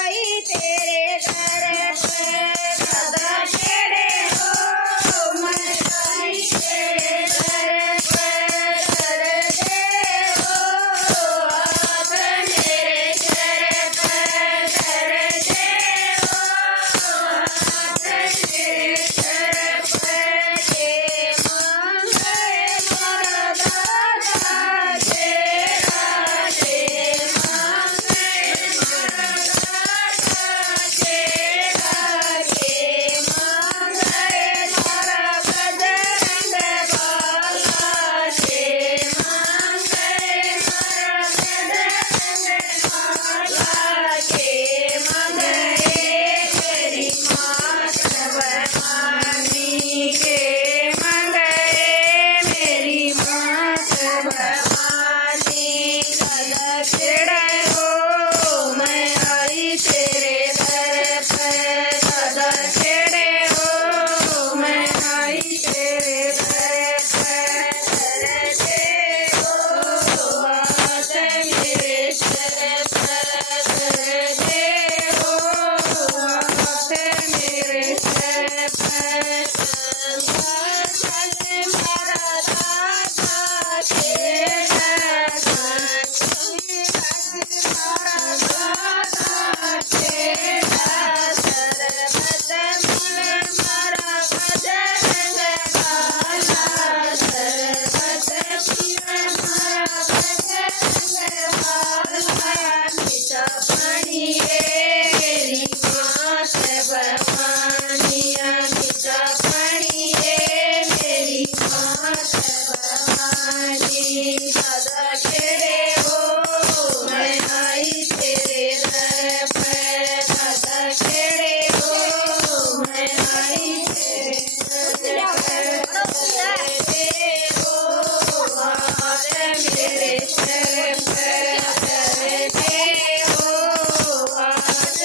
आई तेरे दर पर सदा तेरे हो मैं आई तेरे दर पर कर दे हो हाथ मेरे सर पर कर दे हो हाथ मेरे सर पर के मांगे मारा दादा तेरा दे मांगे मारा दादा तेरा के मांगे मारा बजरंग बाला के मांगे मारा बजरंग बाला के मांगे तेरी मात भवानी के मांगे मेरी मात भवानी सदा तेरे हो मैं आई तेरे दर पर सदा तेरे हो मैं आई तेरे दर पर कर दे हो हाथ मेरे सर पर कर दे हो हाथ मेरे सर पर संभाल मारा दादा तेरा मारा दादा तेरा सरबत मल मारा बजरंग बाला सरबत मल मारा बजरंग बाला मीठा पानी मेरी मात भवानिया मीठा पानी मेरी मात भवानी सदा तेरे हो मैं आई तेरे दर पर सदा तेरे हो मैं आई तेरे दर पर कर दे हो हाथ मेरे सर पर कर दे हो हाथ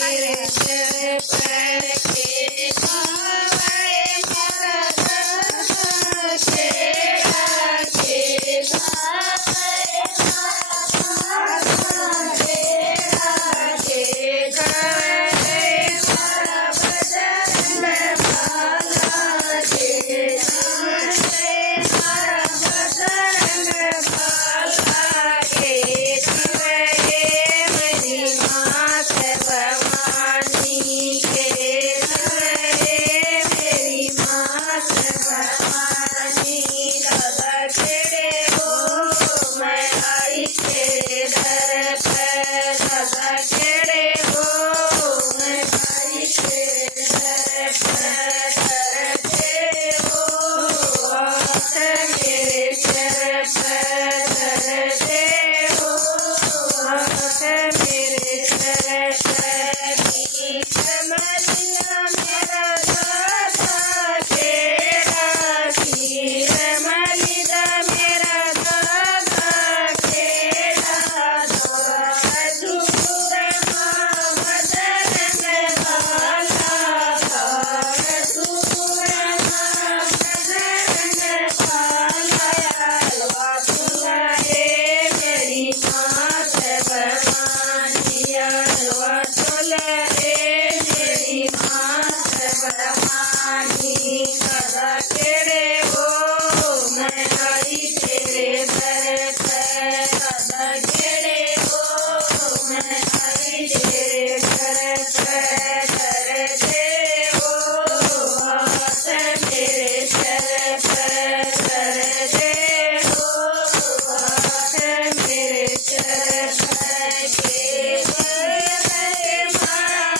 मेरे सर पर के मांगे मारा दादा तेरा के मांगे मारा दादा तेरा के करे मारा बजरंग बाला के मांगे मारा बजरंग बाला के करे मेरी मात भवानी के करे मेरी मात भवानी सदा तेरे हो मैं आई तेरे दर पर सदा तेरे हो मैं आई तेरे दर पर कर दे हो हाथ मेरे सर पर कर दे हो हाथ मेरे सर पर मलिना मेरा दादा तेरा शीर मलिदा मेरा दादा तेरा दूर माँ बजरंग बाला दूर माँ बजरंग बाला हलवा फुलाए मेरी मात भवानिया हलवा फुलाए मेरी मात भवानी सदा तेरे हो मैं आई तेरे दर पर सदा तेरे हो मैं आई तेरे दर पर कर दे हो हाथ मेरे सर पर कर दे हो हाथ मेरे सर पर के करे मारा